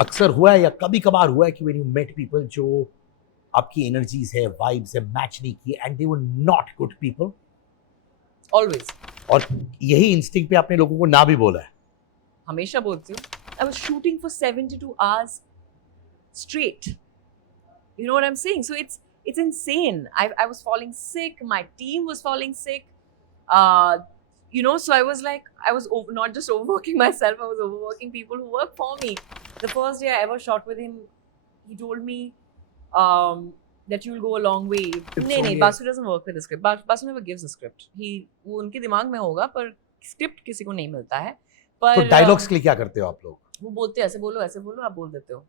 अक्सर हुआ है या कभी कभार हुआ है कि when you met people जो आपकी एनर्जीज है, वाइब्स है, मैच नहीं किए and they were not good people? Always. और यही इंस्टिंक्ट पे आपने लोगों को ना भी बोला है? हमेशा बोलती हूँ. I was shooting for 72 hours straight. You know what I'm saying? So it's insane. I was falling sick. My team was falling sick. So I was like, not just overworking myself. I was overworking people who work for me. The first day I ever shot with him, he told me that you'll go a long way. No, Basu doesn't work with the script. Basu never gives a script. वो उनके दिमाग में होगा पर script किसी को नहीं मिलता है. पर तो डायलॉग्स के लिए क्या करते हो आप लोग? वो बोलते हैं ऐसे बोलो, आप बोल देते हो.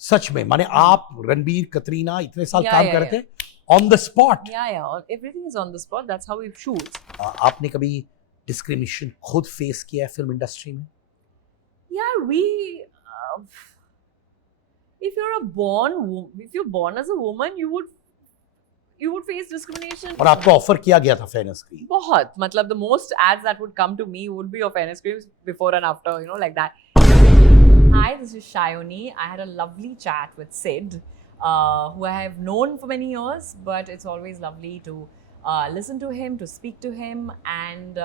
सच में? माने आप रणबीर कतरीना इतने साल काम कर रहे थे on the spot? Everything is on the spot. That's how we shoot. आपने कभी डिस्क्रिमिनेशन खुद फेस किया है फिल्म इंडस्ट्री में? If you're born as a woman, you would face discrimination. और आपको ऑफर किया गया था फेयरनेस क्रीम? बहुत, मतलब the most ads that would come to me would be of fairness creams before and after, like that. Hi, this is Sayani. I had a lovely chat with Sid, who I have known for many years, but it's always lovely to listen to him, to speak to him. And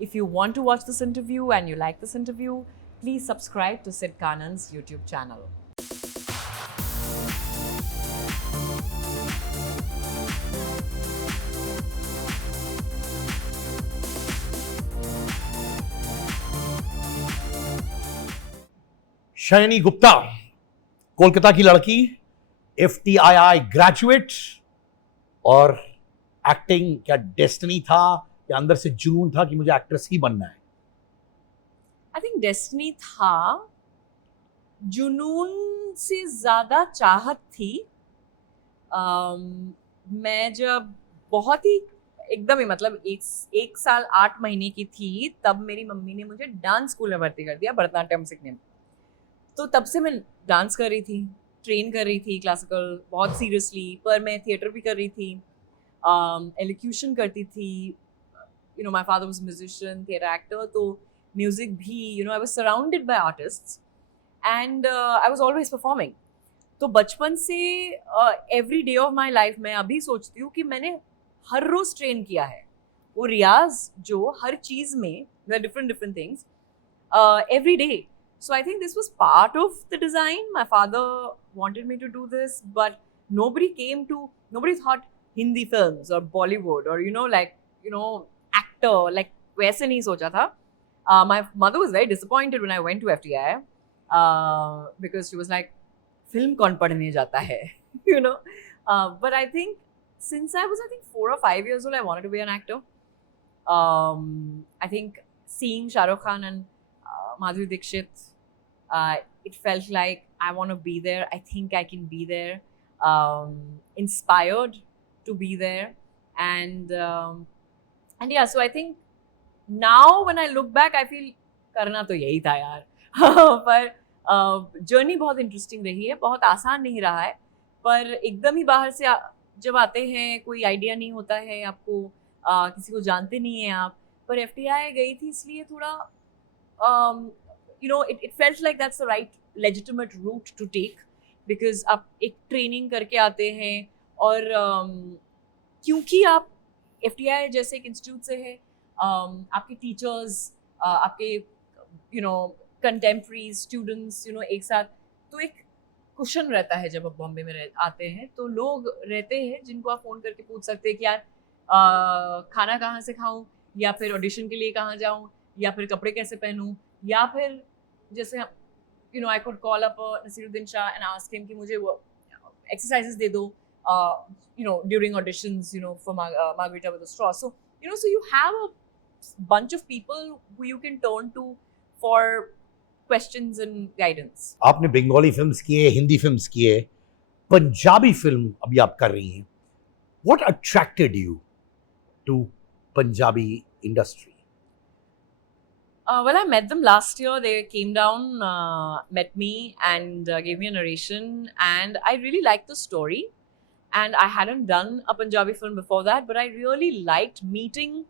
if you want to watch this interview and you like this interview, please subscribe to Sid Kannan's YouTube channel. Shayani Gupta, Kolkata की लड़की, FTII graduate, और acting क्या destiny था या अंदर से जुनून था कि मुझे एक्ट्रेस ही बनना है? आई थिंक डेस्टिनी था, जुनून से ज्यादा चाहत थी. मैं जब बहुत ही एकदम ही मतलब एक साल 8 महीने की थी, तब मेरी मम्मी ने मुझे डांस स्कूल में भर्ती कर दिया, भरतनाट्यम सीखने में. तो तब से मैं डांस कर रही थी, ट्रेन कर रही थी क्लासिकल बहुत सीरियसली, पर मैं थिएटर भी कर रही थी, एलोक्यूशन करती थी. My father was musician, theatre actor, तो म्यूजिक भी, I was surrounded by artists and I was always performing. तो बचपन से every day of my life मैं अभी सोचती हूँ कि मैंने हर रोज ट्रेन किया है. वो रियाज जो हर चीज़ में, different things every day. So I think this was part of the design. My father wanted me to do this, but nobody thought Hindi films or Bollywood or actor, like वैसे नहीं सोचा था. My mother was very disappointed when I went to FTI because she was like, film कौन पढ़ने जाता है, but I think since I was 4 or 5 years old, I wanted to be an actor. I think seeing Shah Rukh Khan and Madhuri Dixit, it felt like I want to be there. I think I can be there. Inspired to be there, and yeah. So I think now when I look back, I feel करना तो यही था यार. पर journey बहुत interesting रही है, बहुत आसान नहीं रहा है. पर एकदम ही बाहर से जब आते हैं, कोई आइडिया नहीं होता है आपको, किसी को जानते नहीं हैं आप. पर FTI गई थी इसलिए थोड़ा it felt like that's the right legitimate route to take, because आप एक ट्रेनिंग करके आते हैं और क्योंकि आप FTI जैसे एक इंस्टीट्यूट से है, आपके टीचर्स, आपके कंटेम्प्रेरी स्टूडेंट्स एक साथ, तो एक कुशन रहता है. जब आप बॉम्बे में आते हैं तो लोग रहते हैं जिनको आप फ़ोन करके पूछ सकते हैं कि यार खाना कहाँ से खाऊं, या फिर ऑडिशन के लिए कहाँ जाऊं, या फिर कपड़े कैसे पहनूं, या फिर जैसे I could call up Nasiruddin Shah and ask him कि मुझे वो exercises दे दो during auditions for Margarita with a Straw. So so you have a bunch of people who you can turn to for questions and guidance. आपने Bengali films किए, Hindi films किए, Punjabi film अभी आप कर रही हैं. What attracted you to Punjabi industry? Well, I met them last year. They came down, met me, and gave me a narration. And I really liked the story. And I hadn't done a Punjabi film before that, but I really liked meeting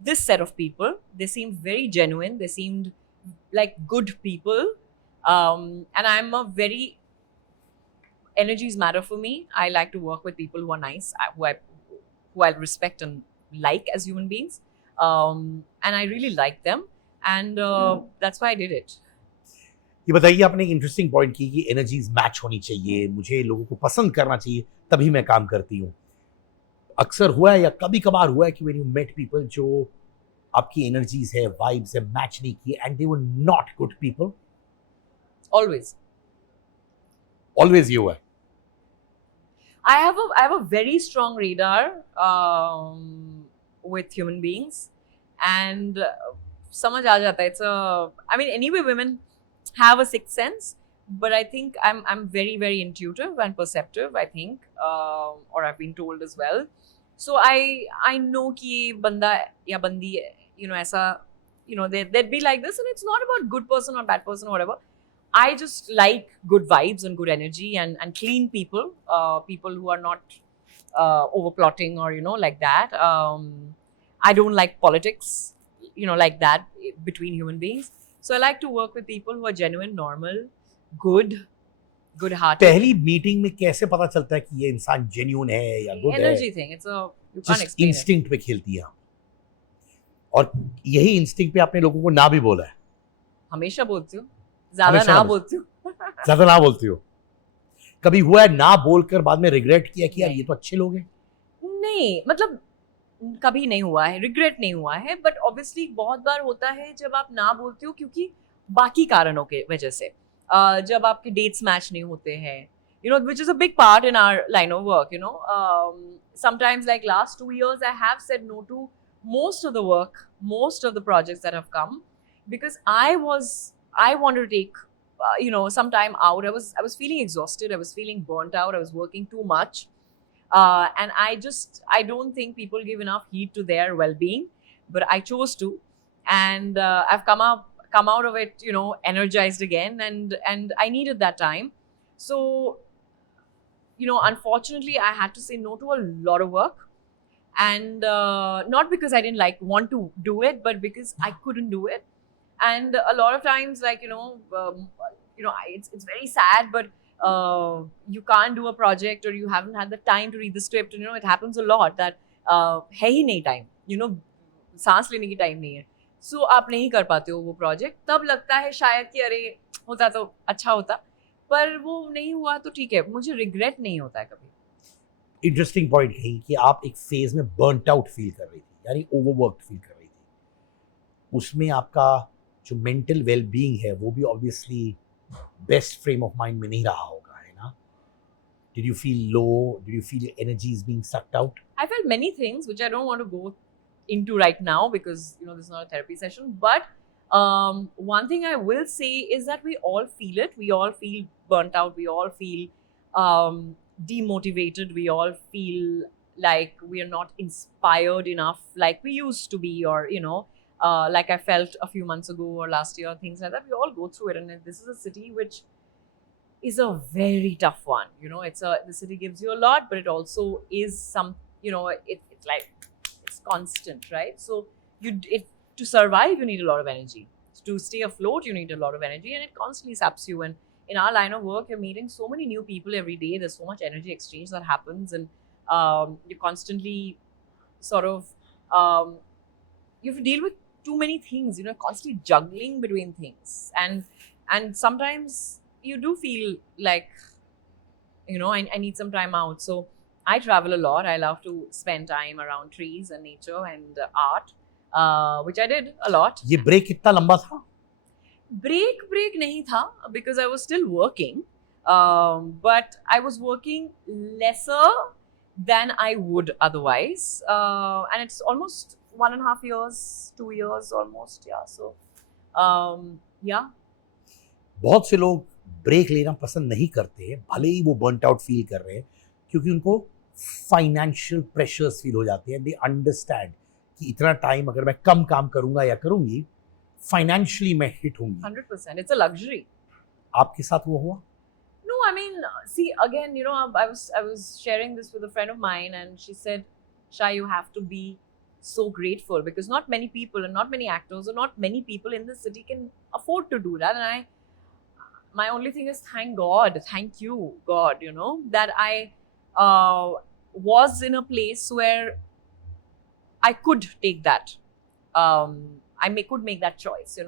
this set of people. They seemed very genuine. They seemed like good people. And I'm a very energies matter for me. I like to work with people who are nice, who I respect and like as human beings, and I really like them, and that's why I did it. ये बताइए, आपने एक interesting point की कि energies match होनी चाहिए, मुझे लोगों को पसंद करना चाहिए, तभी मैं काम करती हूँ. अक्सर हुआ है या कभी कभार हुआ है कि व्हेन यू मेट पीपल जो आपकी एनर्जीज है, वाइब्स है, मैच नहीं किए and they were not good people? Always. Always ये हुआ है. I have a very strong radar with human beings, and समझ आ जाता है. It's a, I mean, anyway, women have a sixth sense, but I think I'm very intuitive and perceptive, I think, or I've been told as well. So I know कि ये बंदा या बंदी, you know, ऐसा, you know, they'd be like this, and it's not about good person or bad person or whatever. I just like good vibes and good energy and clean people, people who are not overplotting or, you know, like that. I don't like politics, you know, like that between human beings. So I like to work with people who are genuine, normal, good-hearted. पहली meeting में कैसे पता चलता है कि ये इंसान genuine है या गुड है? Energy thing. It's a, you can't जिस explain it. इंस्टिंक्ट पे खेलती है, और यही इंस्टिंक्ट पे आपने लोगों को ना भी बोला है. हमेशा बोलती हूँ, ज्यादा हमेशा ना ना बोलती हूँ. ज्यादा ना बोलती हो? कभी हुआ है ना बोलकर बाद में रिग्रेट किया कि यार नहीं. ये तो अच्छे लोग हैं? नहीं, मतलब कभी नहीं हुआ है, रिग्रेट नहीं हुआ है, बट ऑब्वियसली बहुत बार होता है जब आप ना बोलते हो क्योंकि बाकी कारणों के वजह से. जब आपके डेट्स मैच नहीं होते हैं, you know, which is a big part in our line of work, you know. Sometimes, like last 2 years, I have said no to most of the work, most of the projects that have come, because I wanted to take, you know, some time out. I was feeling exhausted. I was feeling burnt out. I was working too much. And I don't think people give enough heed to their well-being, but I chose to, and I've come out of it, you know, energized again, and I needed that time. So, you know, unfortunately, I had to say no to a lot of work, and not because I didn't want to do it, but because I couldn't do it. And a lot of times, like, you know, it's very sad, but you can't do a project, or you haven't had the time to read the script. And, you know, it happens a lot that है ही नहीं time, you know, सांस लेने की time नहीं है, so आप नहीं कर पाते हो वो project. तब लगता है शायद कि अरे होता तो अच्छा होता, पर वो नहीं हुआ तो ठीक है, मुझे regret नहीं होता है कभी. इंटरेस्टिंग पॉइंट कही कि आप एक फेज में बर्नट आउट फील कर रही थी, यानी ओवरवर्क्ड फील कर रही थी. उसमें आपका जो मेंटल वेलबीइंग है वो भी obviously best frame of mind में नहीं रहा होगा, है ना? Did you feel low? Did you feel energies being sucked out? I felt many things which I don't want to go into right now because, you know, this is not a therapy session. But one thing I will say is that we all feel it. We all feel burnt out. We all feel demotivated. We all feel like we are not inspired enough like we used to be, or, you know, like I felt a few months ago or last year, things like that. We all go through it, and this is a city which is a very tough one. You know, the city gives you a lot, but it also is some, you know, it's like, it's constant, right? So to survive, you need a lot of energy. To stay afloat, you need a lot of energy, and it constantly saps you. And in our line of work, you're meeting so many new people every day. There's so much energy exchange that happens, and you're constantly sort of you have to deal with too many things. You know, constantly juggling between things, and sometimes you do feel like, you know, I need some time out. So I travel a lot. I love to spend time around trees and nature and art, which I did a lot. ये break कितना लंबा था? Break नहीं था because I was still working, but I was working lesser than I would otherwise, and it's almost 1.5 years, 2 years almost, yeah. So yeah. बहुत से लोग break लेना पसंद नहीं करते, भले ही वो बर्नट आउट फील कर रहे हैं, क्योंकि उनको फाइनेंशियल प्रेशर्स फील हो जाते हैं. दे अंडरस्टैंड कि इतना टाइम अगर मैं कम काम करूंगा या करूंगी, फाइनेंशियली मैं हिट होंगी. 100%. It's a luxury. आपके साथ वो हुआ? No, I mean, see, again, you know, I was sharing this with a friend of mine, and she said, Shah, you have to be so grateful, because not many people, and not many actors, or not many people in this city can afford to do that. And my only thing is thank God, thank you, God, that I was in a place where I could take that. Could make that choice.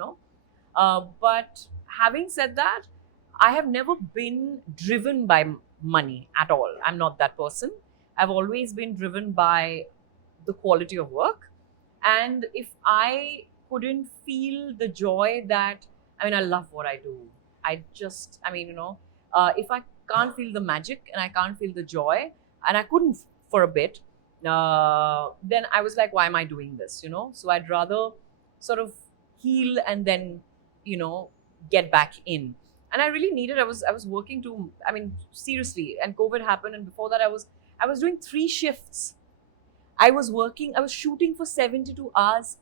But having said that, I have never been driven by money at all. I'm not that person. I've always been driven by the quality of work. And if I couldn't feel the joy that, I love what I do. If I can't feel the magic and I can't feel the joy, and I couldn't for a bit, then I was like, why am I doing this? So I'd rather sort of heal and then, get back in. And I really needed, I was working seriously, and COVID happened, and before that I was doing 3 shifts. I was shooting for 72 hours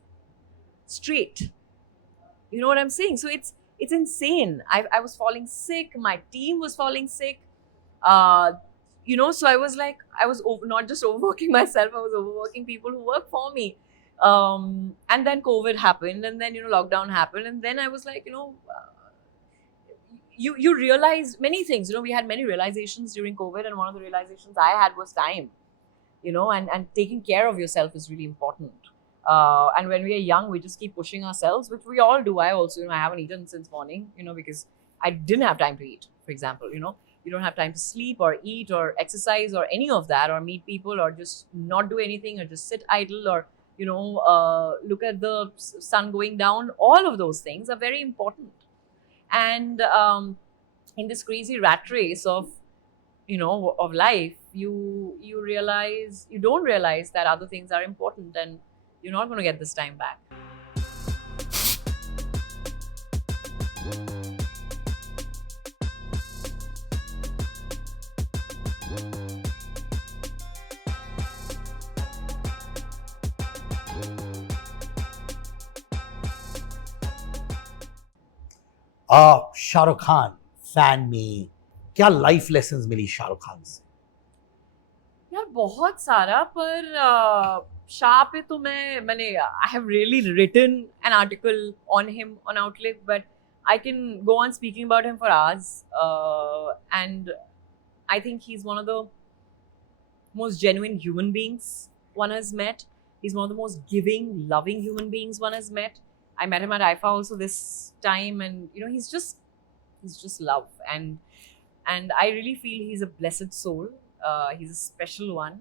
straight. You know what I'm saying? So it's insane. I was falling sick. My team was falling sick. So I was like, not just overworking myself, I was overworking people who work for me. And then COVID happened, and then, lockdown happened. And then I was like, you realize many things. We had many realizations during COVID, and one of the realizations I had was time. And taking care of yourself is really important. And when we are young, we just keep pushing ourselves, which we all do. I also, I haven't eaten since morning, because I didn't have time to eat, for example. You don't have time to sleep or eat or exercise or any of that, or meet people, or just not do anything, or just sit idle, or, look at the sun going down. All of those things are very important. And in this crazy rat race of life, you don't realize that other things are important, and you're not going to get this time back. Shahrukh Khan fan में क्या life lessons मिली शाहरुख खान से? यार बहुत सारा, पर शाह पे तो मैंने I have really written an article on him on Outlook, but I can go on speaking about him for hours. And I think he is one of the most genuine human beings one has met. He's one of the most giving, loving human beings one has met. I met him at IFA also this time, and he's just love, and I really feel he's a blessed soul. He's a special one.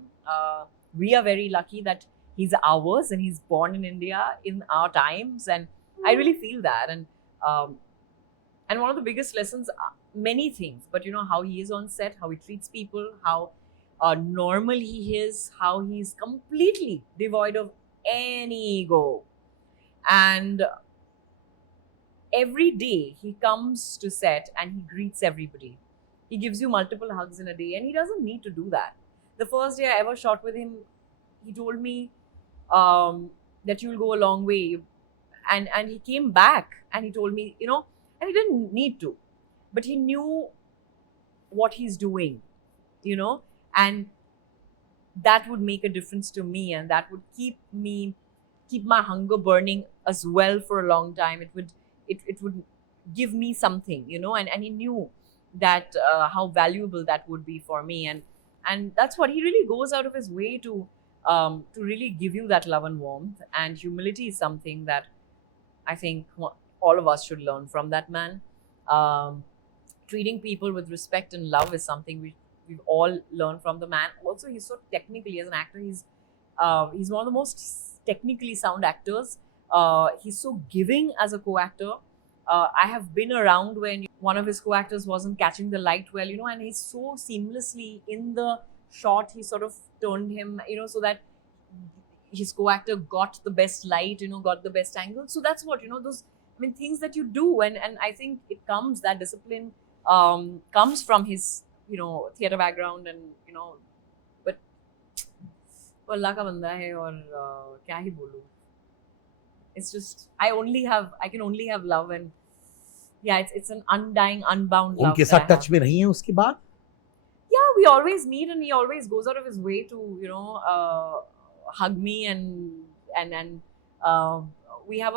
We are very lucky that he's ours, and he's born in India in our times, and I really feel that. And one of the biggest lessons, many things, but how he is on set, how he treats people, how normal he is, how he's completely devoid of any ego. And every day he comes to set and he greets everybody. He gives you multiple hugs in a day, and he doesn't need to do that. The first day I ever shot with him, he told me that you'll go a long way. And he came back and he told me, and he didn't need to, but he knew what he's doing, and that would make a difference to me, and that would keep my hunger burning as well for a long time. It would give me something, and he knew that how valuable that would be for me, and that's what he really goes out of his way to really give you, that love and warmth. And humility is something that I think all of us should learn from that man. Treating people with respect and love is something we've all learned from the man. Also, he's so technically, as an actor, he's one of the most technically sound actors. He's so giving as a co-actor. I have been around when one of his co-actors wasn't catching the light well, and he's so seamlessly in the shot, he sort of turned him, so that his co-actor got the best light, got the best angle. So that's what, those, things that you do. And I think that discipline comes from his, theatre background, and, but Allah ka banda hai, aur kya hi bolu. It's just, I can only have love, and yeah, it's an undying, unbound love. उनके साथ touch में रही हैं उसके बाद? Yeah, we always meet, and he always goes out of his way to, hug me, and we have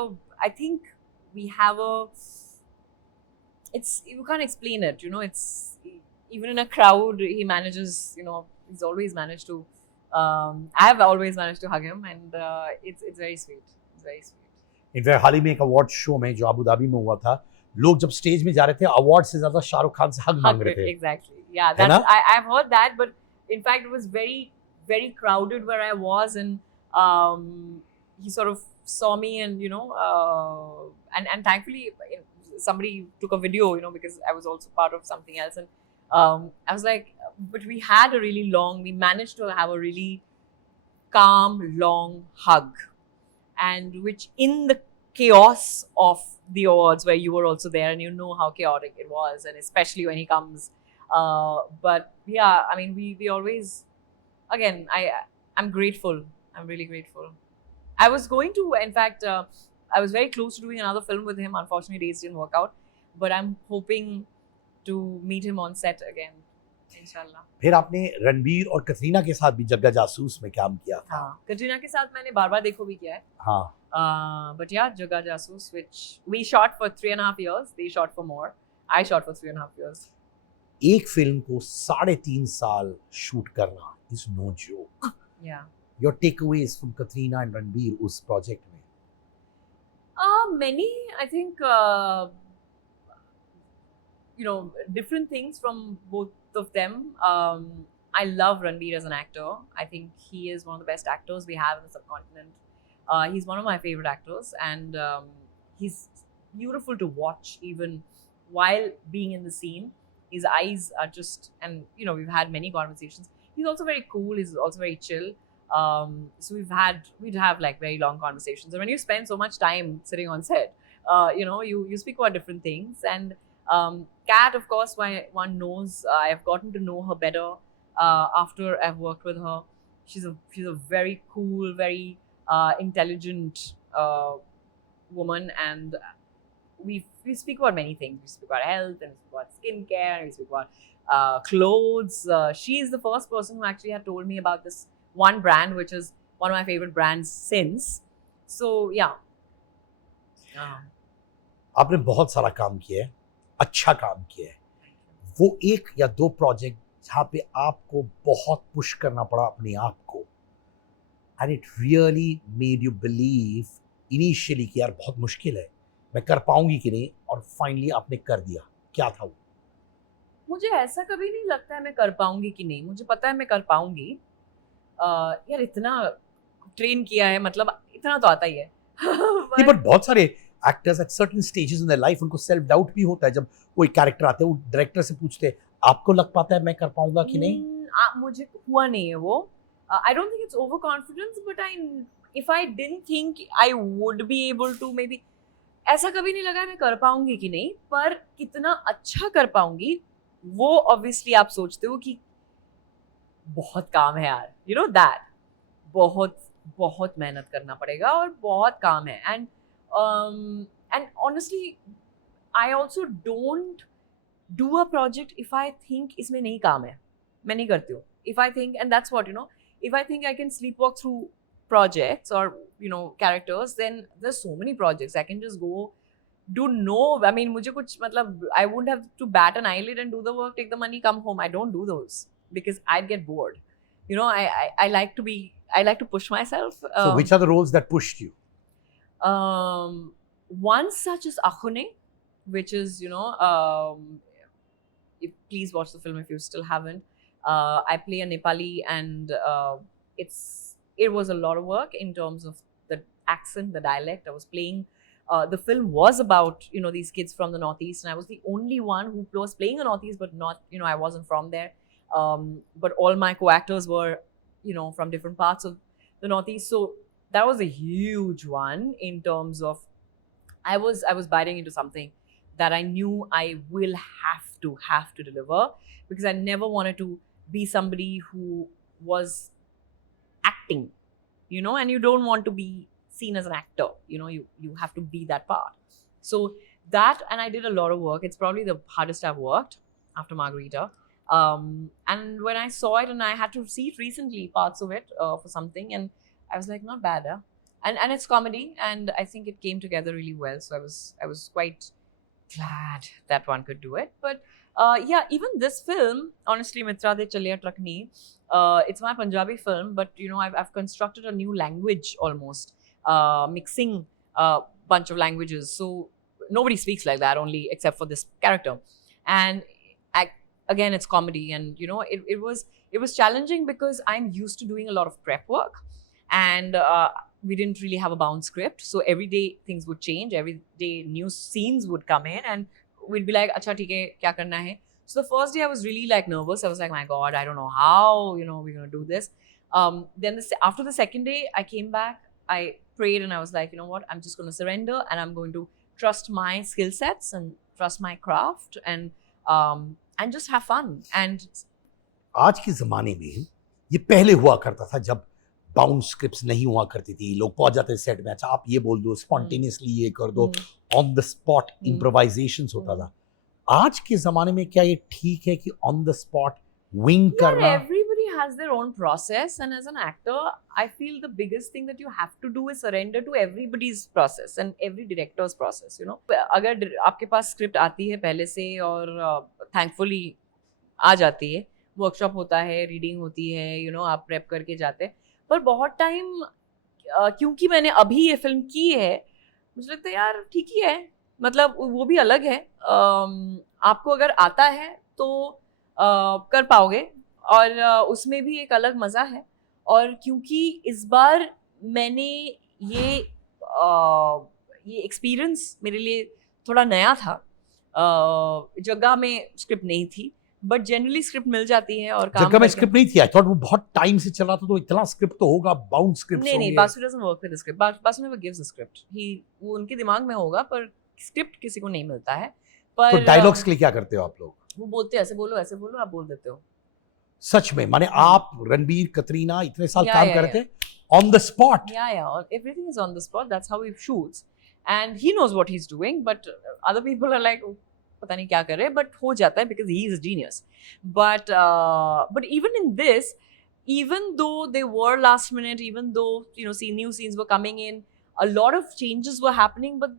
you can't explain it. It's even in a crowd, he manages. He's always managed to. I've always managed to hug him, and it's very sweet. It's very sweet. In fact हाल ही में एक award show में जो Abu Dhabi में हुआ था, लोग जब स्टेज में जा रहे थे अवार्ड से ज्यादा शाहरुख खान से हग मांग रहे थे. Exactly. Yeah, that's I've heard that, but in fact it was very, very crowded where I was, and he sort of saw me, and and thankfully somebody took a video, because I was also part of something else, and I was like, but we managed to have a really calm, long hug, and which in the chaos of the awards where you were also there, and how chaotic it was, and especially when he comes, but yeah, I mean, we always, again, I'm grateful. I'm really grateful. I was going to, in fact, I was very close to doing another film with him. Unfortunately, dates didn't work out, but I'm hoping to meet him on set again, inshallah. फिर आपने रणबीर और कतरीना के साथ भी जग्गा जासूस में काम किया था. हाँ, कटरीना के साथ मैंने बार बार देखो भी किया है. हाँ. But yeah, Jagga Jasoos, which we shot for 3.5 years. They shot for more. I shot for 3.5 years. एक फिल्म को 3.5 साल शूट करना is no joke. Yeah. Your takeaways from Katrina and Ranbir उस project में? Many, I think, different things from both of them. I love Ranbir as an actor. I think he is one of the best actors we have in the subcontinent. He's one of my favorite actors, and he's beautiful to watch even while being in the scene. His eyes are just, and we've had many conversations. He's also very cool. He's also very chill. So we'd have like very long conversations. And when you spend so much time sitting on set, you speak about different things. And Kat, of course, one knows. I've gotten to know her better after I've worked with her. She's a very cool, very intelligent woman, and we speak about many things. We speak about health, and we speak about skincare, and we speak about clothes. She is the first person who actually had told me about this one brand, which is one of my favorite brands since. So yeah. आपने बहुत सारा काम किया है, अच्छा काम किया है. वो एक या दो प्रोजेक्ट जहाँ पे आपको बहुत पुश करना पड़ा अपने आप को, and it really made you believe initially कि यार बहुत मुश्किल है, मैं कर पाऊंगी कि नहीं, और फाइनली आपने कर दिया. क्या था वो? मुझे ऐसा कभी नहीं लगता है मैं कर पाऊंगी कि नहीं. मुझे पता है मैं कर पाऊंगी. यार इतना ट्रेन किया है, मतलब इतना तो आता ही है. बट बहुत सारे actors at certain stages in their life उनको सेल्फ डाउट भी होता है. जब कोई कैरेक्टर आते हैं वो डायरेक्टर से पूछते हैं आपको लग पाता है मैं कर पाऊंगा कि नहीं? मुझे हुआ नहीं है वो. I don't think it's overconfidence, but if I didn't think I would be able to, maybe ऐसा कभी नहीं लगा मैं कर पाऊंगी कि नहीं. पर कितना अच्छा कर पाऊंगी वो ऑब्वियसली आप सोचते हो कि बहुत काम है यार. दैट बहुत बहुत मेहनत करना पड़ेगा और बहुत काम है. And honestly I also don't do a project if I think इसमें नहीं काम है. मैं नहीं करती हूँ. If I think, and that's what if I think I can sleepwalk through projects or characters, then there's so many projects I can just go do. I mean, मुझे कुछ मतलब I wouldn't have to bat an eyelid and do the work, take the money, come home. I don't do those because I'd get bored. I like to push myself. So which are the roles that pushed you? One such is Akhune, which is please watch the film if you still haven't. I play a Nepali, and it was a lot of work in terms of the accent, the dialect. I was playing. The film was about these kids from the Northeast, and I was the only one who was playing a Northeast, but not I wasn't from there. But all my co-actors were from different parts of the Northeast, so that was a huge one in terms of I was biting into something that I knew I will have to deliver, because I never wanted to be somebody who was acting, and you don't want to be seen as an actor. You have to be that part. So that, and I did a lot of work. It's probably the hardest I've worked after Margarita. And when I saw it, and I had to see it recently, parts of it for something, and I was like, not bad, huh? And it's comedy, and I think it came together really well. So I was quite glad that one could do it. But yeah, even this film, honestly, Mitra de Challeya Trakni, it's my Punjabi film, but you know, I've constructed a new language almost, mixing a bunch of languages. So nobody speaks like that, only except for this character. And again, it's comedy, and you know, it was challenging because I'm used to doing a lot of prep work, and we didn't really have a bound script. So every day things would change, every day new scenes would come in, and we'd be like, acha theek hai, kya karna hai? So the first day I was really like nervous. I was like, my God, I don't know how, you know, we're going to do this. Then after the second day, I came back, I prayed, and I was like, you know what, I'm just going to surrender, and I'm going to trust my skill sets and trust my craft, and just have fun. And आज के ज़माने में ये पहले हुआ करता था जब बाउंड स्क्रिप्ट्स नहीं हुआ करती थी, लोग पहुंच जाते सेट में, अच्छा आप ये बोल दो, स्पॉन्टेनियसली ये कर दो, ऑन द स्पॉट इम्प्रोवाइजेशंस होता था. आज के ज़माने में क्या ये ठीक है कि ऑन द स्पॉट विंग करना? Everybody has their own process, and as an actor, I feel the biggest thing that you have to do is surrender to everybody's process and every director's process, you know. अगर आपके पास script आती है पहले से, और thankfully आ जाती है, workshop होता है, रीडिंग होती है, you know, आप प्रेप करके जाते हैं. पर बहुत टाइम क्योंकि मैंने अभी ये फिल्म की है, मुझे लगता है यार ठीक ही है, मतलब वो भी अलग है. आपको अगर आता है तो कर पाओगे, और उसमें भी एक अलग मज़ा है. और क्योंकि इस बार मैंने ये एक्सपीरियंस मेरे लिए थोड़ा नया था, जग्गा में स्क्रिप्ट नहीं थी, बट जनरली स्क्रिप्ट मिल जाती है और काम. जग्गा में स्क्रिप्ट नहीं थी, आई थॉट वो बहुत टाइम से चल रहा था, तो इतना स्क्रिप्ट तो होगा, बाउंड स्क्रिप्ट. नहीं, Basu doesn't work with the script. Basu never gives the script. वो उनके दिमाग में होगा, पर स्क्रिप्ट किसी को नहीं मिलता है. पर तो डायलॉग्स के लिए क्या करते हो आप लोग? वो बोलते हैं ऐसे बोलो, आप बोल देते हो. सच में? माने आप रणबीर कतरीना इतने साल काम करते ऑन द स्पॉट? या everything is on the spot. That's how he shoots, and he knows what he is doing, but other people are like पता नहीं क्या कर रहे हैं, बट हो जाता है because he is a genius. But even in this, even though they were last minute, even though, you know, new scenes were coming in, a lot of changes were happening, but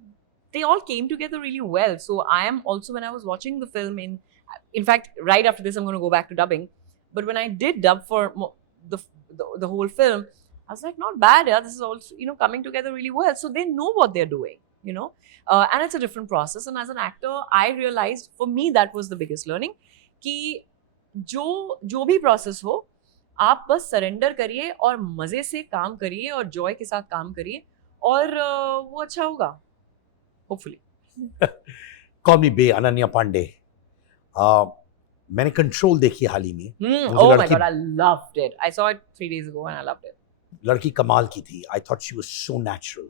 they all came together really well. So I am also, when I was watching the film, in fact, right after this, I'm going to go back to dubbing. But when I did dub for the whole film, I was like, not bad, yeah. This is also, you know, coming together really well. So they know what they're doing, you know, and it's a different process. And as an actor, I realized, for me, that was the biggest learning, कि जो भी process हो, आप बस surrender करिए और मजे से काम करिए और जॉय के साथ काम करिए, और वो अच्छा होगा, होपफुली. कॉल मी बे, अनन्या पांडे. मैंने कंट्रोल देखी हाल ही में. Oh my God, I loved it. I saw it 3 days ago and I loved it. लड़की कमाल की थी. I thought she was so natural.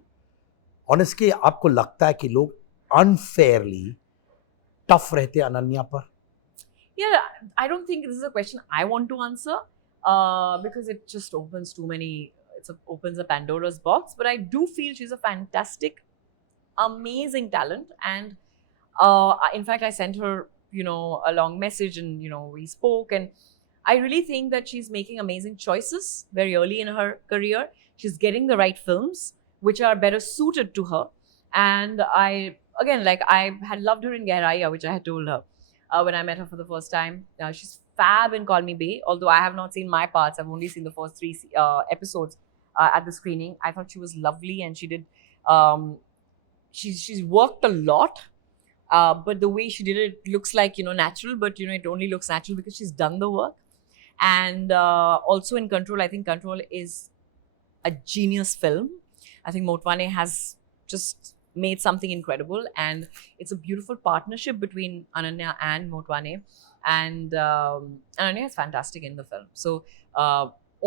Honestly आपको लगता है कि लोग अनफेयरली टफ रहते हैं अनन्या पर? Yeah, I don't think this is a question I want to answer, because it just opens too many, opens a Pandora's box. But I do feel she's a fantastic, amazing talent, and in fact I sent her, you know, a long message, and you know, we spoke, and I really think that she's making amazing choices very early in her career. She's getting the right films which are better suited to her, and I had loved her in Gairaiya, which I had told her when I met her for the first time. She's fab in Call Me Bae, although I have not seen my parts. I've only seen the first 3 episodes at the screening. I thought she was lovely, and she did. She's worked a lot, but the way she did it looks like, you know, natural. But you know, it only looks natural because she's done the work. And also in Control, I think Control is a genius film. I think Motwane has just made something incredible, and it's a beautiful partnership between Ananya and Motwane, and Ananya is fantastic in the film. So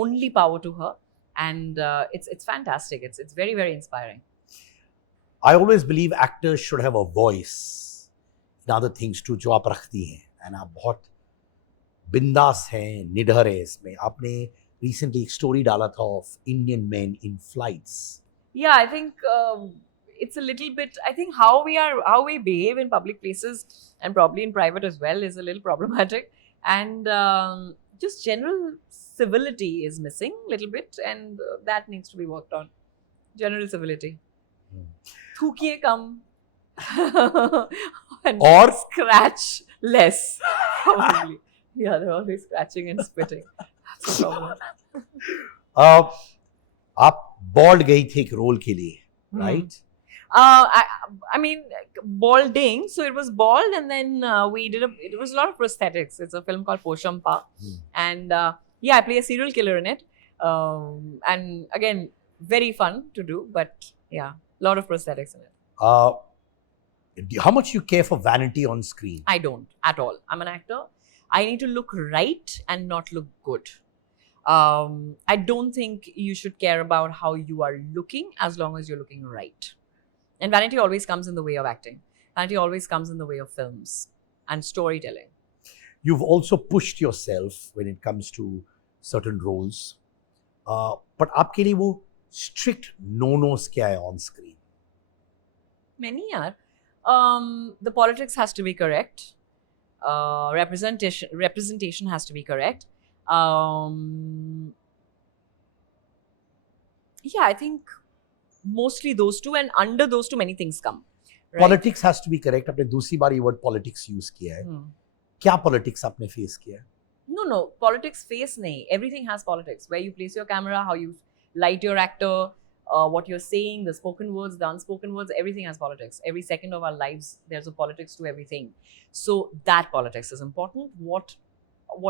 only power to her, and it's fantastic. It's very, very inspiring. I always believe actors should have a voice in other things too, जो आप रखती हैं, and आप बहुत बिंदास हैं, निडर है इसमें. आपने recently एक स्टोरी डाला था of Indian men in flights. Yeah, I think it's a little bit, I think how we behave in public places, and probably in private as well, is a little problematic, and just general civility is missing a little bit, and that needs to be worked on. General civility. थूकिए कम, And Or scratch less, probably. Yeah, they're always scratching and spitting. That's the problem. आप bold गई थी एक role के लिए, right? I mean, balding. So it was bald, and then it was a lot of prosthetics. It's a film called Poshampa, and yeah, I play a serial killer in it. And again, very fun to do, but yeah, a lot of prosthetics in it. How much you care for vanity on screen? I don't at all. I'm an actor. I need to look right and not look good. I don't think you should care about how you are looking as long as you're looking right. And vanity always comes in the way of acting. Vanity always comes in the way of films and storytelling. You've also pushed yourself when it comes to certain roles. But आपके लिए वो strict no-nos क्या है on screen? Many are. The politics has to be correct. Representation has to be correct. Yeah, I think mostly those two, and under those two many things come. Right? Politics has to be correct. आपने दूसरी बार ये word politics use किया है. क्या politics आपने face किया है? No. Politics face nahi. Everything has politics. Where you place your camera, how you light your actor, what you're saying, the spoken words, the unspoken words, everything has politics. Every second of our lives, there's a politics to everything. So that politics is important. What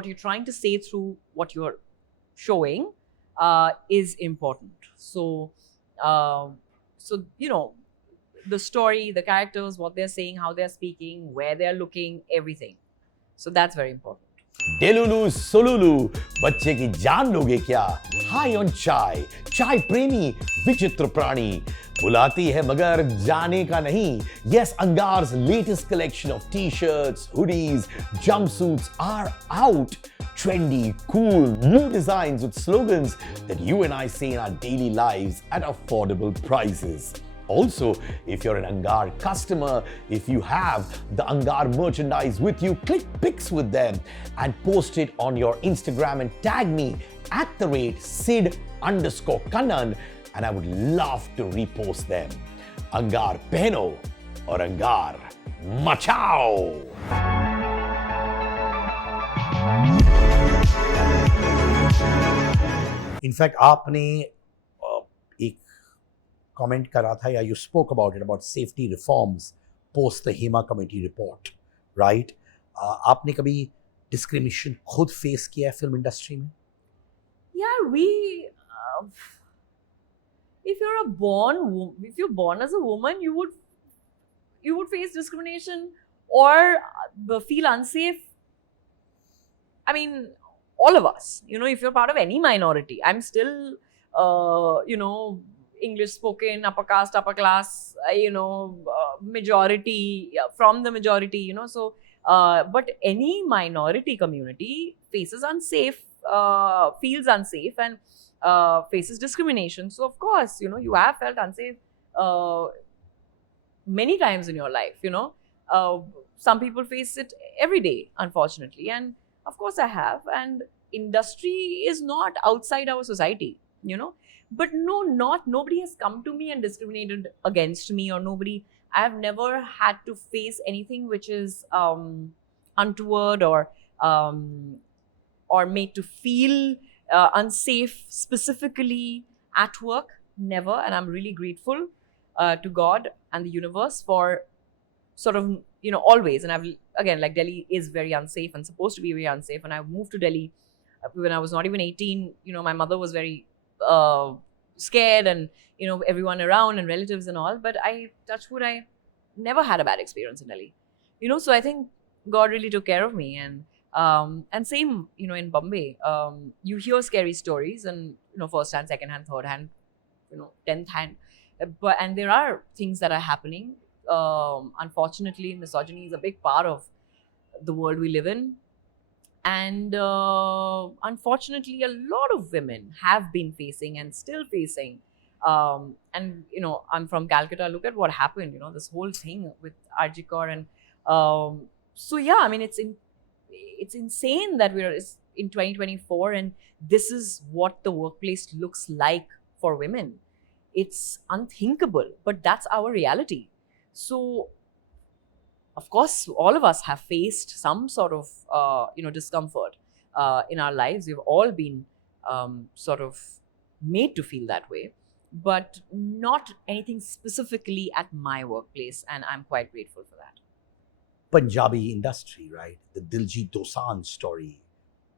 you're trying to say through what you're showing is important. So you know, the story, the characters, what they're saying, how they're speaking, where they're looking, everything. So that's very important. डेलुलू सोलुलू बच्चे की जान लोगे क्या? High on चाय, चाय प्रेमी विचित्र प्राणी बुलाती है मगर जाने का नहीं. Yes, Angar's latest collection of t-shirts, hoodies, jumpsuits are out. Trendy, cool, new designs with slogans that you and I see in our daily lives at affordable prices. Also, if you're an Angar customer, if you have the Angar merchandise with you, click pics with them and post it on your Instagram and tag me @Sid_Kannan, and I would love to repost them. Angar pehno or Angar machao. In fact, आपने एक comment करा था, या you spoke about it, about safety reforms post the HEMA committee report, right? आपने कभी discrimination खुद face किया है film industry में? Yeah, if you're born as a woman, you would face discrimination or feel unsafe. I mean, all of us, you know, if you're part of any minority. I'm still, English spoken, upper caste, upper class, majority, from the majority, you know. So, but any minority community faces unsafe, feels unsafe, and faces discrimination. So, of course, you know, you have felt unsafe many times in your life, you know. Some people face it every day, unfortunately. And of course I have. And industry is not outside our society, you know. But nobody has come to me and discriminated against me, or I have never had to face anything which is untoward or made to feel unsafe specifically at work. Never. And I'm really grateful to God and the universe for sort of, you know, always. And again, like, Delhi is very unsafe and supposed to be very unsafe. And I moved to Delhi when I was not even 18. You know, my mother was very scared, and, you know, everyone around and relatives and all. But I never had a bad experience in Delhi. You know, so I think God really took care of me. And same, you know, in Bombay, you hear scary stories, and, you know, first hand, second hand, third hand, you know, 10th hand. And there are things that are happening. Unfortunately, misogyny is a big part of the world we live in. And unfortunately, a lot of women have been facing and still facing. And, you know, I'm from Calcutta. Look at what happened, you know, this whole thing with Arjikar. And so, yeah, I mean, it's insane that we're in 2024 and this is what the workplace looks like for women. It's unthinkable, but that's our reality. So, of course, all of us have faced some sort of, discomfort in our lives. We've all been sort of made to feel that way, but not anything specifically at my workplace, and I'm quite grateful for that. Punjabi industry, right? The Diljit Dosanjh story,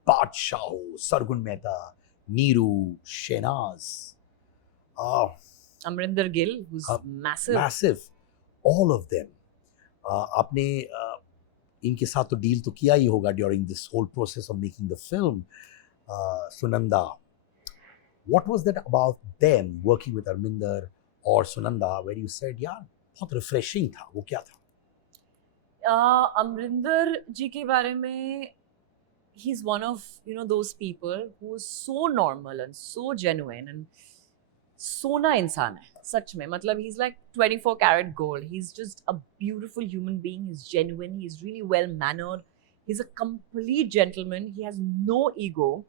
Badshah, Sargun Mehta, Neeru, Shehnaz, Amrinder Gill, who's massive. massive, all of them. आपने इनके साथ तो deal तो किया ही होगा during this whole process of making the film. Sunanda, what was that about them working with Arminder or Sunanda where you said, यार बहुत refreshing था, वो क्या था? अमरिंदर जी के बारे में, he's one of those people who is so normal and so genuine and सोना इंसान है सच में. मतलब he's like 24 karat gold. He's just a beautiful human being. He's genuine. He's really well mannered. He's a complete gentleman. He has no ego.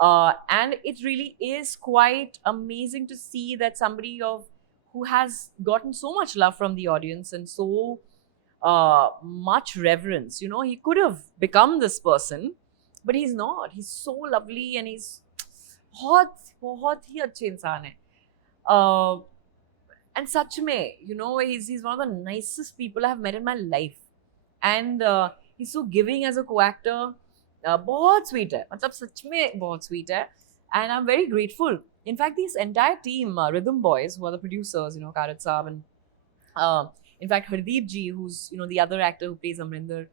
And it really is quite amazing to see that somebody who has gotten so much love from the audience and so much reverence. He could have become this person, but he's not. He's so lovely and he's बहुत ही अच्छे इंसान है. And such में, he's one of the nicest people I have met in my life. And he's so giving as a co-actor. बहुत sweet है. मतलब सच में बहुत sweet है. And I'm very grateful. In fact, this entire team, Rhythm Boys, who are the producers, Karat Saab and in fact, Hardeep Ji, who's, the other actor who plays Amrinder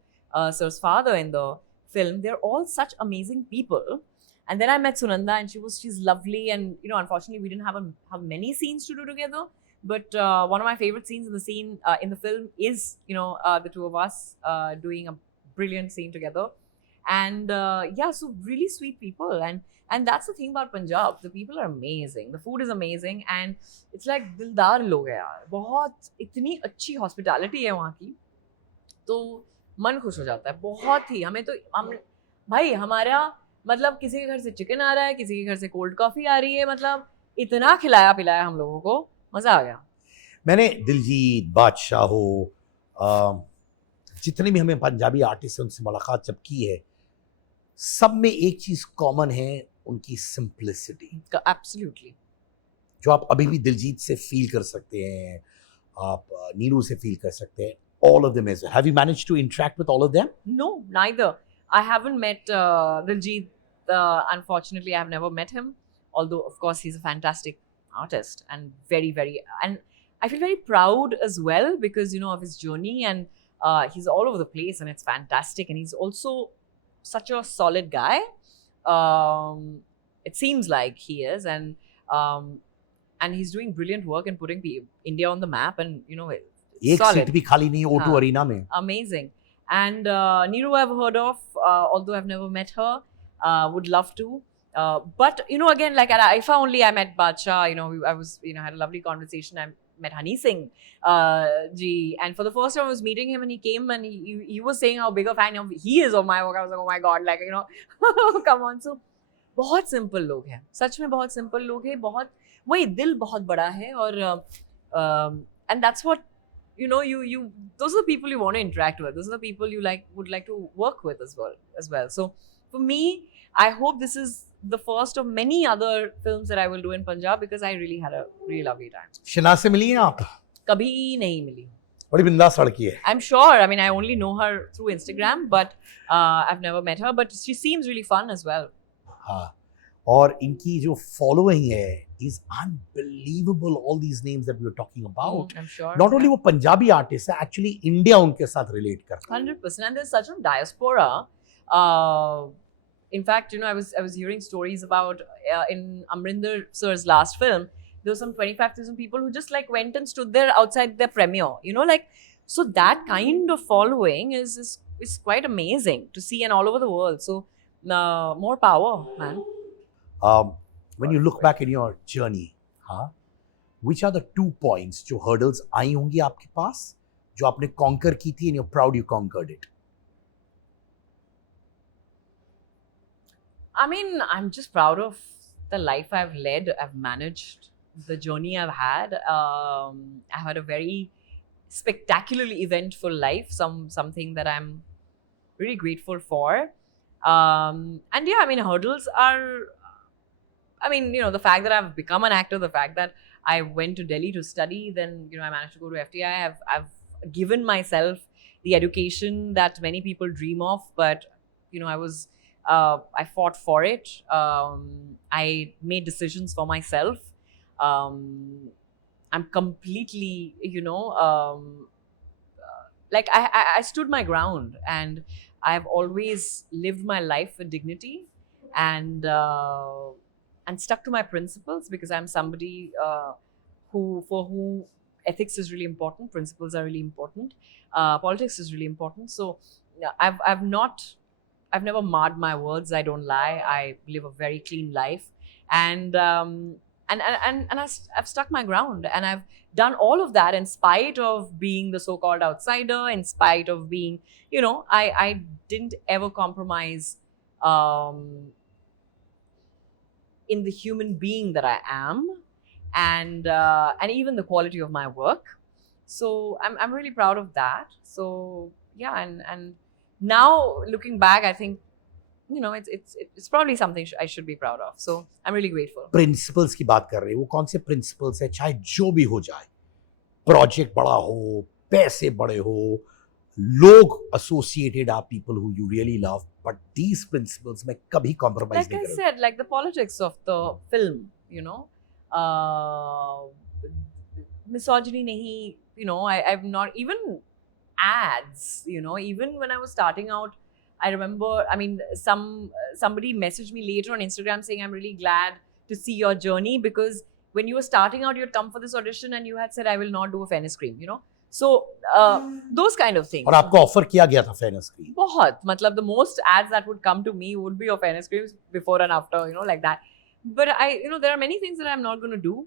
sir's father in the film, they're all such amazing people. And then I met Sunanda and she's lovely. And, unfortunately, we didn't have many scenes to do together. But one of my favorite scenes in the film is, the two of us doing a brilliant scene together. And so really sweet people. And that's the thing about Punjab. The people are amazing. The food is amazing. And it's like dildar log hai yaar. बहुत इतनी अच्छी hospitality है वहाँ की. तो मन खुश हो जाता है. बहुत ही. हमें तो भाई हमारा मतलब किसी के घर से चिकन आ रहा है, किसी के घर से कोल्ड कॉफी आ रही है. मतलब इतना खिलाया पिलाया हम लोगों को. मजा आ गया. मैंने दिलजीत, बादशाह हो, जितने भी हमें पंजाबी आर्टिस्ट उनसे मुलाकात जब की है, सब में एक चीज कॉमन है, उनकी सिंप्लिसिटी. एब्सोल्युटली. जो आप अभी भी दिलजीत से फील कर सकते हैं, आप नीरू से फील कर सकते हैं. All of them as well. Have you managed to interact with all of them? No, neither. I haven't met Diljit. Unfortunately, I have never met him. Although, of course, he's a fantastic artist and very, very. And I feel very proud as well because, of his journey. And he's all over the place and it's fantastic. And he's also such a solid guy. It seems like he is. And he's doing brilliant work and putting India on the map. And, एक seat भी खाली नहीं O2 arena में. Amazing. And Neeru I've heard of, although I've never met her. Would love to. But, again, like at IFA only, I met Badshah. I was, had a lovely conversation. I met Honey Singh ji. And for the first time I was meeting him and he came and he was saying how big a fan he is of my work. I was like, oh my God, like, come on. So, बहुत simple लोग हैं. सच में बहुत simple लोग हैं. बहुत, वही दिल बहुत बड़ा है और and that's what, those are the people you want to interact with. Those are the people you would like to work with as well. So, for me, I hope this is the first of many other films that I will do in Punjab because I really had a really lovely time. Shahnaz से मिली हैं आप? कभी नहीं मिली. बड़ी बिंदास लड़की है. I'm sure. I mean, I only know her through Instagram, but I've never met her. But she seems really fun as well. हाँ. और इनकी जो following है is unbelievable. All these names that we were talking about. I'm sure. Not only वो Punjabi artists है, actually India उनके साथ relate करता है. 100%. And there's such a diaspora. In fact, I was hearing stories about in Amrinder sir's last film, there were some 25,000 people who just went and stood there outside their premiere. So that kind of following is quite amazing to see and all over the world. So more power, man. When you look back in your journey, which are the 2 points, जो hurdles आई होंगी आपके पास, जो आपने conquer की थी and you're proud you conquered it? I mean, I'm just proud of the life I've led. I've managed the journey I've had. I've had a very spectacularly eventful life, something that I'm really grateful for. And yeah, I mean, hurdles are, I mean, you know, the fact that I've become an actor, the fact that I went to Delhi to study, then, you know, I managed to go to FTI. I've given myself the education that many people dream of, but, you know, I fought for it. I made decisions for myself. I'm completely, you know, like I stood my ground, and I've always lived my life with dignity and stuck to my principles, because I'm somebody for who ethics is really important, principles are really important, politics is really important. So I've never marred my words. I don't lie. I live a very clean life, and I've stuck my ground, and I've done all of that in spite of being the so-called outsider, in spite of being, you know, I didn't ever compromise in the human being that I am, and even the quality of my work. So I'm really proud of that. So yeah, and now looking back, I think, you know, it's probably something I should be proud of. So I'm really grateful. Principles की बात कर रहे हैं, वो कौन से principles है? चाहे जो भी हो जाए, प्रोजेक्ट बड़ा हो, पैसे बड़े हो, लोग associated are people who you really love, but these principles में कभी compromise Like नहीं I करोगे. said, like the politics of the film, you know, misogyny nahi, you know, I've not even ads, you know, even when I was starting out, I remember, I mean, somebody messaged me later on Instagram saying, I'm really glad to see your journey, because when you were starting out, you had come for this audition and you had said, I will not do a fairness cream, you know. So those kind of things. और आपको offer किया गया था fairness cream. बहुत, मतलब the most ads that would come to me would be of fairness creams before and after, you know, like that. But you know, there are many things that I'm not going to do.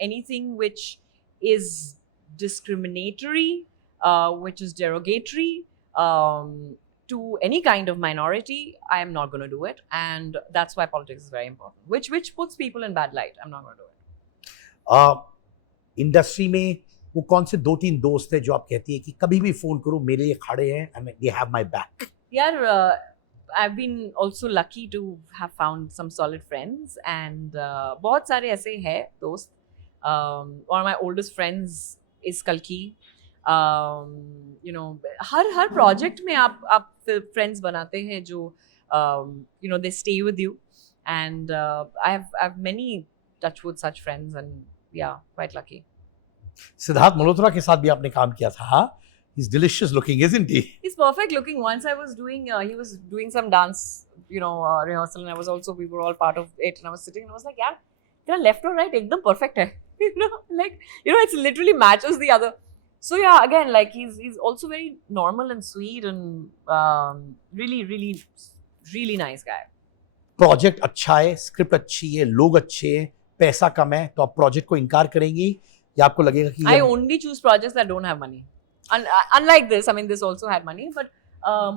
Anything which is discriminatory, which is derogatory to any kind of minority, I am not going to do it. And that's why politics is very important, which puts people in bad light. I'm not going to do it. Industry में वो कौन से 2-3 दोस्त है जो आप कहती है कि कभी भी फोन करो मेरे लिए खड़े हैं and they have my back? Yeah, I've been also lucky to have found some solid friends, and बहुत सारे ऐसे हैं दोस्त. One of my oldest friends is Kalki. You know, her project में आप friends बनाते हैं जो you know, they stay with you, and I have many touch wood such friends, and yeah, quite lucky. Siddharth Malhotra के साथ भी आपने काम किया था. हाँ, he's delicious looking, isn't he? He's perfect looking. Once I was doing, he was doing some dance, you know, rehearsal, and we were all part of it, and I was sitting and I was like, yeah, तेरा left or right एकदम perfect है. You know, like, you know, it's literally matches the other. So yeah, again, like he's also very normal and sweet, and really nice guy. Project अच्छा है, script अच्छी है, लोग अच्छे हैं, पैसा कम है, तो आप प्रोजेक्ट को इनकार करेंगी या आपको लगेगा कि I only choose projects that don't have money. Unlike this, I mean, this also had money, but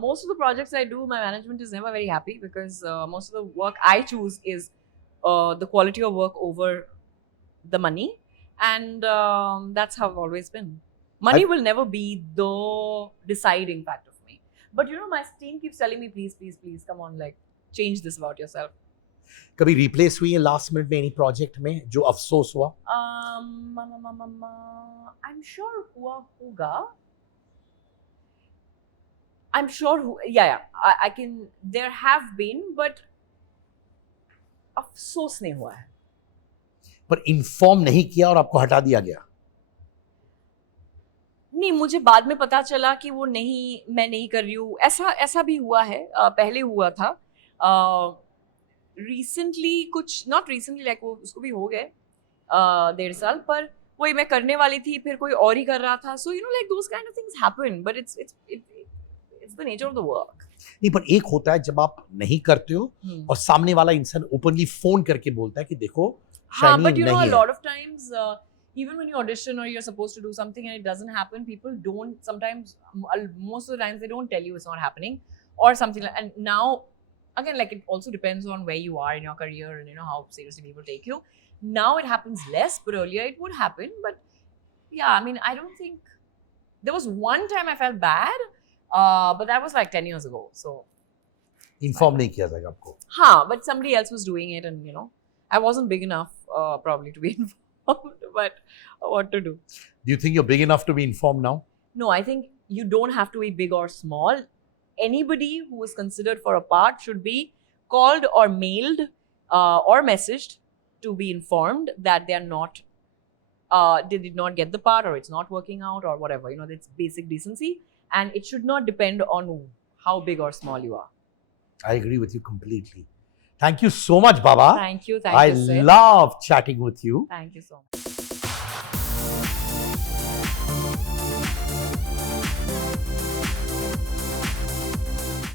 most of the projects I do, my management is never very happy, because most of the work I choose is the quality of work over the money, and that's how I've always been. Money will never be the deciding factor for me. But you know, my team keeps telling me, please, come on, like, change this about yourself. कभी replace हुई है last minute में any project में जो अफसोस हुआ? I'm sure हुआ होगा. I'm sure, yeah. I can. There have been, but अफसोस नहीं हुआ है. पर इन्फॉर्म नहीं किया और आपको हटा दिया गया? नहीं, मुझे बाद में पता चला कि वो मैं नहीं कर रही हूँ. ऐसा भी हुआ है. पहले हुआ था. रिसेंटली कुछ, नॉट रिसेंटली, लाइक वो उसको भी हो गए 1.5 साल, पर वही मैं करने वाली थी, फिर कोई और ही कर रहा था. So you know, like those kind of things happen, but it's the nature of the work. नहीं, पर एक होता है जब आप नहीं करते हो और सामने वाला इंसान ओपनली फोन करके बोलता है कि देखो शाइनी but you know, नहीं a है. lot of times even when you audition or you're supposed to do something and it doesn't happen, people don't sometimes, most of the times they don't tell you it's not happening or something like. And now again, like, it also depends on where you are in your career and you know how seriously people take you. Now it happens less, but earlier it would happen. But Yeah, I mean, I don't think there was one time I felt bad, but that was like 10 years ago. So, inform नहीं किया जाएगा आपको. but somebody else was doing it, and I wasn't big enough probably to be informed. But what to do? Do you think you're big enough to be informed now? No, I think you don't have to be big or small. Anybody who is considered for a part should be called or mailed or messaged to be informed that they are not. They did not get the part, or it's not working out, or whatever. That's basic decency, and it should not depend on how big or small you are. I agree with you completely. Thank you so much, Baba. Thank you, I Sid. love chatting with you. Thank you so much.